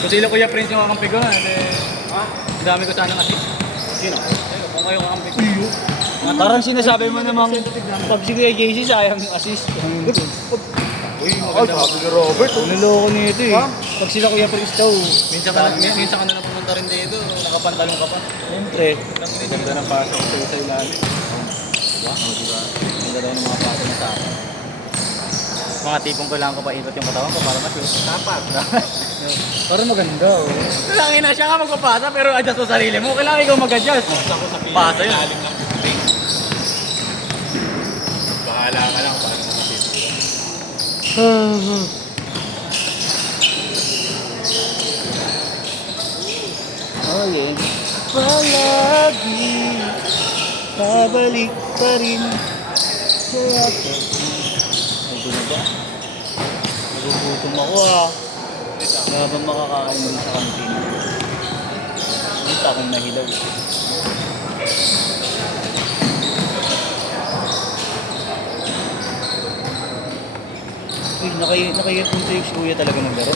Kung sila Kuya Prince yung kakampi ko, ang dami ko sanang assist. Sino? Ayun, kung kayo kakampi ko. Parang sinasabi mo namang pag si Kuya JC sayang yung assist. Uy, Ay, maganda. sabi ni Robert. Niloko nito eh. Pag sila Kuya Prince daw. Minsan ka na pumunta rin dito, nakapantalong ka pa. Siyempre. Ganda ng pasok ko sa ilalim. Diba? Diba? Ganda daw ng mga pasok na sa akin. Mga tipong kailangan ko pa ikot yung katawan ko para mas tapat. Parang maganda oh. Kailangan na siya nga magpapasa pero adjust mo sarili mo. Kailangan ikaw mag-adjust. Pasa yun. Bahala ka lang paano mo kasi. Oh yeah. Palagi pabalik pa rin sa atin. Ito na ba? Nagugutom ako ah. Wala ba makakain mo sa kantin? Dito akong nahilaw. Uy, naka-earphone to yung si Kuya talaga naglaro?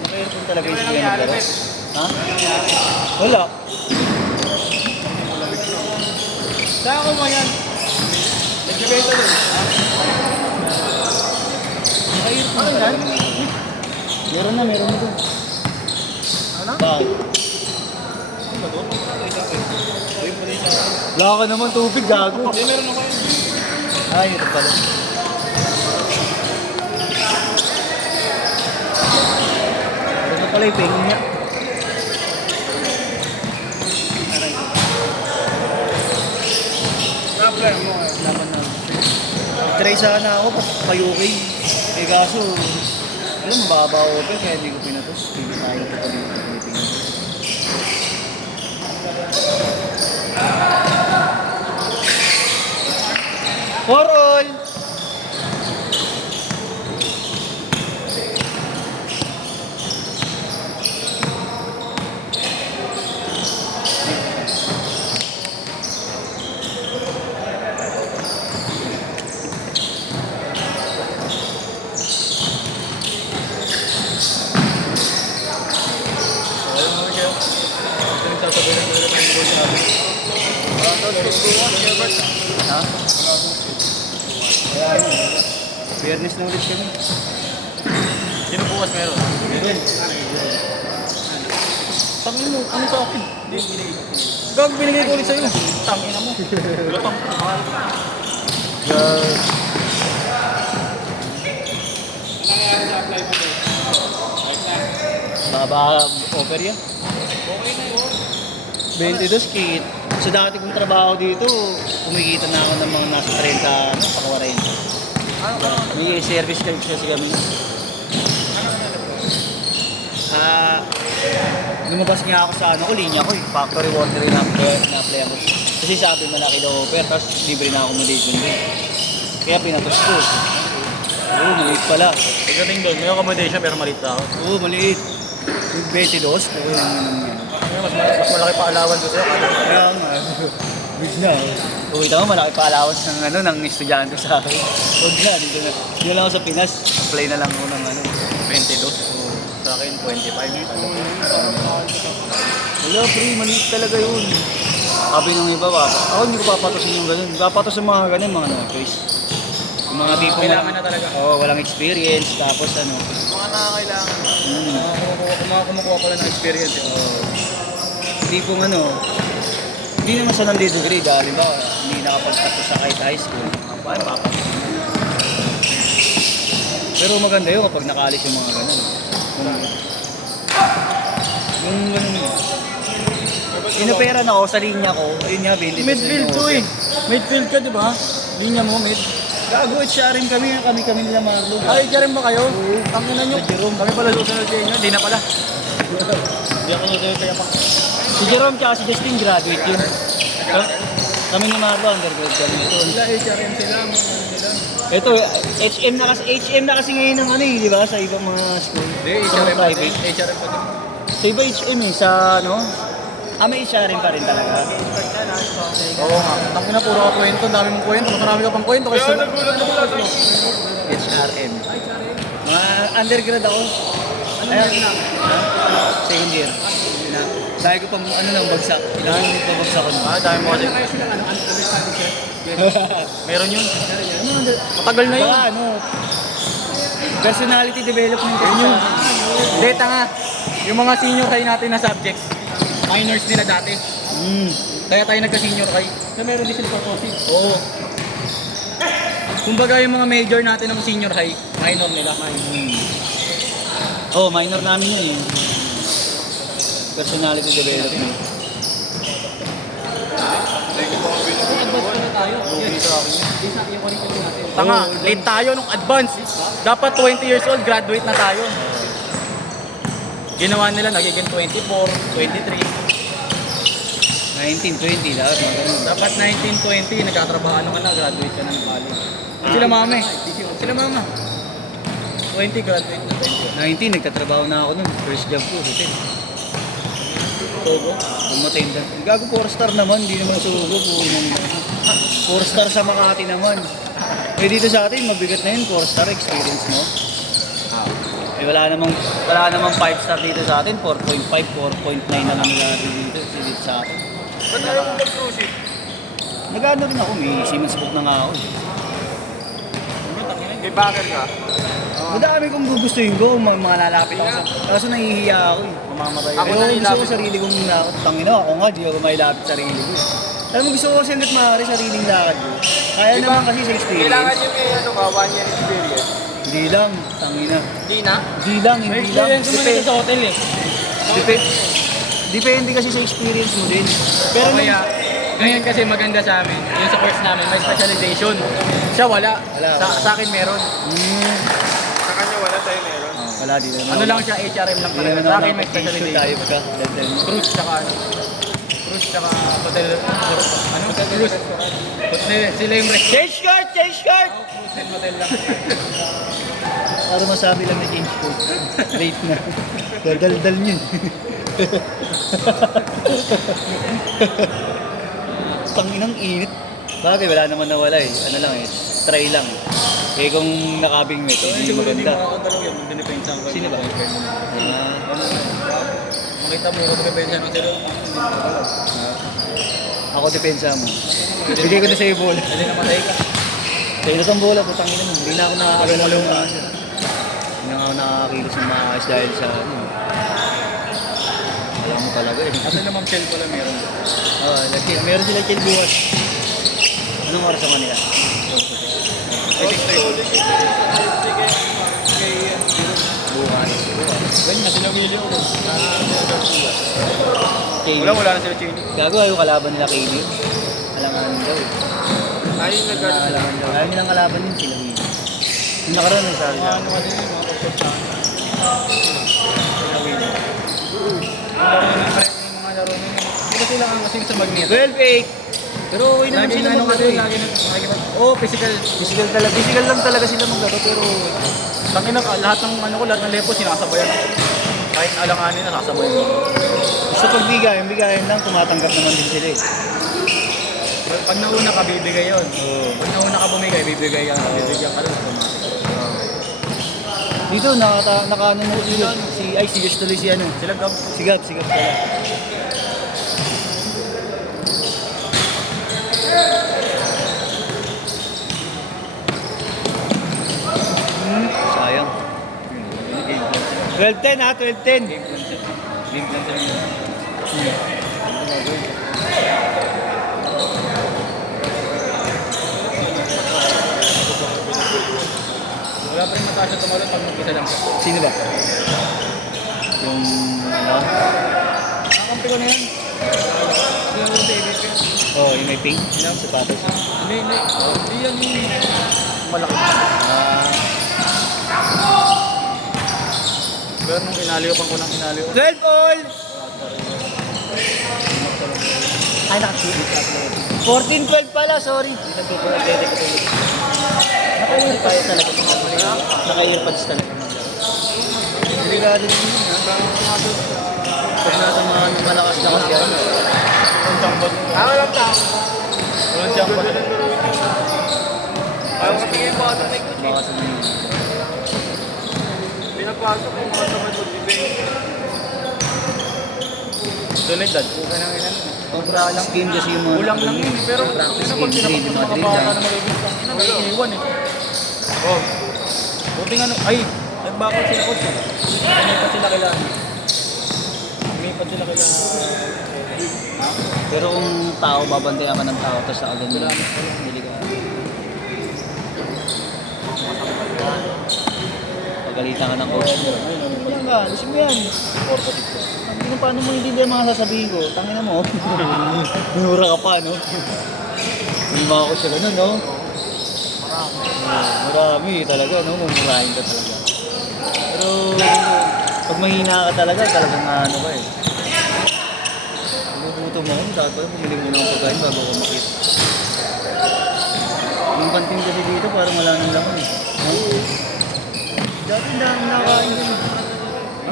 Naka-earphone talaga yung si Kuya naglaro? Ha? Wala. Saan ako mo yan? Nag-debate doon. Naka-earphone talaga. Meron na doon. Ano? Bakit? Wala ka naman tubig, gago. Hindi, meron ako yun. Ay, ito pala. Ito pala yung pengen niya. Problem mo eh. Laman na. Try sana ako, kayo okay. Eh kaso, alam mo, baka open kaya hindi ko pinatos. Hindi tayo ito pa dito. Korol! Sasabihin ko na tayo ng sabi. Ha? Kaya yun. Fairness na ulit kami. Sino bukas meron? Meron. Tangin mo, ano sa akin? Gag, binigay ko ulit sa'yo. Tangin na mo. Lutang mahal. Yeah. Baba offer yan. Okay na yun. 22 kit. Sa dati kong trabaho dito, kumikita na ako ng mga nasa 30, pa 40. Ano? May service kasi kami. Lumabas nga ako sa linya ko eh. Factory water na apply ako. Kasi sabi malaki daw offer, tapos libre na accommodation din. Kaya pinatos ko. Oo, maliit pala. Pagdating doon, may accommodation pero maliit na ako. Oo, maliit. Yung 22, oo yan. Mas malaki pa alawan ko sa'yo. Kaya nga, big na. Kita mo, malaki pa allowance ng estudyante sa akin. Huwag na, dito na. Dito lang ako sa Pinas, apply na lang ako ng 22. Sa akin, 25. Wala, pre, maliit talaga yun. Sabi ng iba, ako hindi ko papatusin yung ganun. Papatos yung mga ganun, mga choice. Yung mga tipo Kailangan na talaga. walang experience, tapos Mga nakakailangan. hmm, Mga kumukuha pala ng experience. tipong hindi naman sa degree dahil ba, hindi nakapagtapos sa kahit high school. Ay, papatos. Pero maganda yun kapag nakaalis yung mga ganun. Yung ganun. Inopera na ako sa linya ko, ayun nga, 20%. Midfield to eh. Midfield ka, di ba? Linya mo, mid. Gago, sharing kami nila Marlo. Ay, dyan rin ba kayo? Tangin na nyo. Jerome. Kami pala susunod kayo nyo. Di na pala. Hindi ako susunod kaya pa. Si Jerome tsaka si Justin, graduate yun. Kami ni Marlo, undergrad kami ito. Sila, HRM sila. Sila. Ito, HM na kasi ngayon ng di ba? Sa ibang mga school. Hindi, Sa mga HRM pa din. private. HRM pa din. Sa iba HM sa may HRM pa rin talaga. Oo nga. Tangin na, puro ka kwento. Dami mong kwento. Mas marami ka pang kwento. Kasi HRM. Mga undergrad ako. Ayan. Second year. Dahil ko pang bagsak. Ilang minute pa bagsak ko. Dahil mo kasi. Meron yun. Matagal na yun. Baka personality development kasi yun. Data nga. Yung mga senior high natin na subjects, minors nila dati. Kaya tayo nagka-senior high. Na meron din sila purposes. Oo. Kumbaga yung mga major natin ng senior high, minor nila. Oh, minor namin yun eh. Personality development. Tanga, late tayo nung advance. Dapat 20 years old, graduate na tayo. Ginawa nila, nagiging 24, 23. 19, 20, dapat maganda. Dapat 19, 20, nagkatrabaho ka na, graduate ka na ng college. Sila mama eh. Sila mama. 20, graduate na 19, nagtatrabaho na ako nun. First job ko, hotel. Togo. Bumatenda. Gago 4-star naman, hindi naman sugo. 4-star sa Makati naman. Eh dito sa atin, mabigat na yun, 4-star experience mo. Eh wala namang 5-star dito sa atin, 4.5, 4.9 na lang nila dito sa atin. Ba't ayaw mo mag-cruise? Nag-ano rin ako, may Siemens book na nga ako. May backer ka? Madami kong gugustuhin ko, mga lalapit ako sa... Kaso nahihiya ako eh. Mamamatay. Ako gusto ko sarili kong tangina. Ako nga, di ako mailapit sarili ko. Alam mo, gusto ko kasi hanggat maaari sariling lakad ko. Kaya naman kasi sa experience. Kailangan yung may 1 year experience. Hindi lang, tangina. Hindi na? Hindi lang, May hindi lang. experience naman ito sa hotel eh. Depende kasi sa experience mo din. Pero Kaya, ganyan kasi maganda sa amin. Yung sa course namin, may specialization. Siya wala. Sa akin meron. Sa kanya wala, tayo meron. Wala dito. Ano lang siya, HRM lang talaga. Sa akin may specialization. Tayo ka. Cruise tsaka ano. Cruise tsaka hotel. Ano? Cruise. Hotel, sila yung rest. Change card! Change card! Cruise and hotel lang. Para masabi lang na change card. Late na. Dadaldal niyo. Tanginang init. Bakit wala naman nawala eh. Ano lang eh. Try lang. Eh kung nakabing met, hindi Siguro hindi maganda. makakatalong yun. Magdinipensa ko. Sino ba? Makita mo kung magdinipensa ng sila. Ako depensa mo. Bigay ko na sa iyo bola. Dali namatay ka. Sa ino tong bola, putang ina mo. Hindi na ako nakakagalaw ng ano. Hindi na ako nakakakilos ng maayos dahil sa ano. Alam mo talaga eh. Kasi naman chill pala meron. Meron sila chill bukas. Anong oras sa kanila? Bukas. Ganyan na sila Willie ako. Okay. Wala na sila Chini. Gago ayaw kalaban nila Kaili. Alanganin daw eh. Ayun nagkano sila. Ayaw nilang kalaban yun sila Willie. Yung nakaraan ay sabi sa Ano kasi yung mga pagkakas sila Willie. Yung mga laro nyo. Hindi ba sila ang kasing sa magnet? 12-8. Pero okay naman Lagi sila na ano maglaro kasi, eh. lagi na. Oh, physical. Physical lang talaga sila maglaro pero Tangina ka, lahat ng ano ko, lahat ng lepo sinasabayan ako. Kahit alanganin na, sasabayan ko. gusto pag bigayan lang, tumatanggap naman din sila eh. Pag nauna ka, bibigay yun. Oo. Pag nauna ka bumigay, bibigay yan. Bibigyan ka lang. Dito, nakaano mo si Josh tuloy si ano. Sila gab. Sigap pala. Sayang. 12-10 ha, 12-10. Game plan sila. Wala pa rin matasya tumalon pag mag-isa lang siya. Sino ba? Yung ano? Nakakampi ko na yan. Sila mo David ka. Oh, yung may pink. Sapatos. Hindi. Hindi yan yung malaki. Pero nung inaliyopan ko ng inaliyopan. 12 all! Ay, naka-tweet. 14-12 pala, sorry. Nagpo-athletic ko tulog. Naka-earpads talaga. Naka-earpads talaga. Delikado din yun. Pag nasa mga malakas na kasi yan. Walang jumbo. Walang jumbo. Walang jumbo. Ayaw kasi yung bata na ikot. Baka sa mga. Pinapasok yung mga tamad mo din. Solidad, okay lang yun. Practice game kasi yung mga... Kulang lang yun, pero practice ano game, pag drill, pinapag mga drill baka lang. na mag-ibig ina, may iiwan eh. Oh. Buti nga, ay, nagbakot sila coach. Lumipat sila kailangan. Lumipat sila kailangan. Ha? Pero kung tao, babantayan ka ng tao, tapos sa agad nila. Pagalitan ka ng coach mo. Wala ka, gusto mo yan. Hindi na paano mo hindi din mga sasabihin ko. Tangina mo. Minura ka pa, no? Hindi mga coach siya ganun, no? Marami talaga, no? Mumurahin ka talaga. Pero pag mahina ka talaga, talagang ano ka eh. Gutom ako, dapat bumili muna ng pagkain bago ako makita. Yung kantin kasi dito parang wala nang laman eh. Dati na nakain din.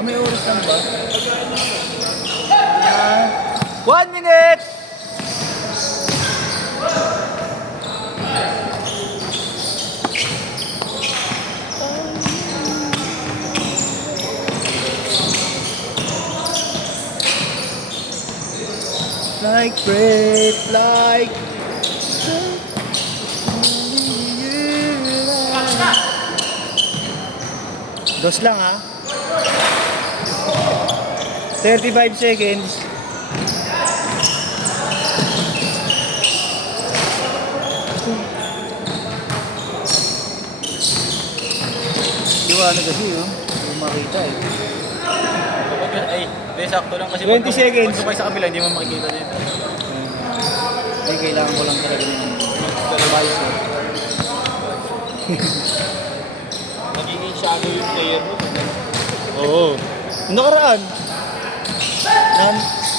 May oras lang ba? 1 minute! Like bread, like... Dos lang ha. 35 seconds. Liwanag kasi yun. Hindi makita eh. Ay, hindi, sakto lang kasi 20 seconds. Pag sa kabila, hindi mo makikita dito. Ay, kailangan ko lang talaga ng visor. Nagiging shadow yung player mo. Oo. Yung nakaraan.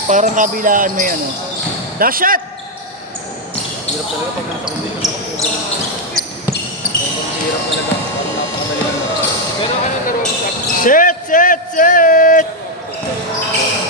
Parang kabilaan may ano. Dash shot! Hirap talaga pag nasa condition ako.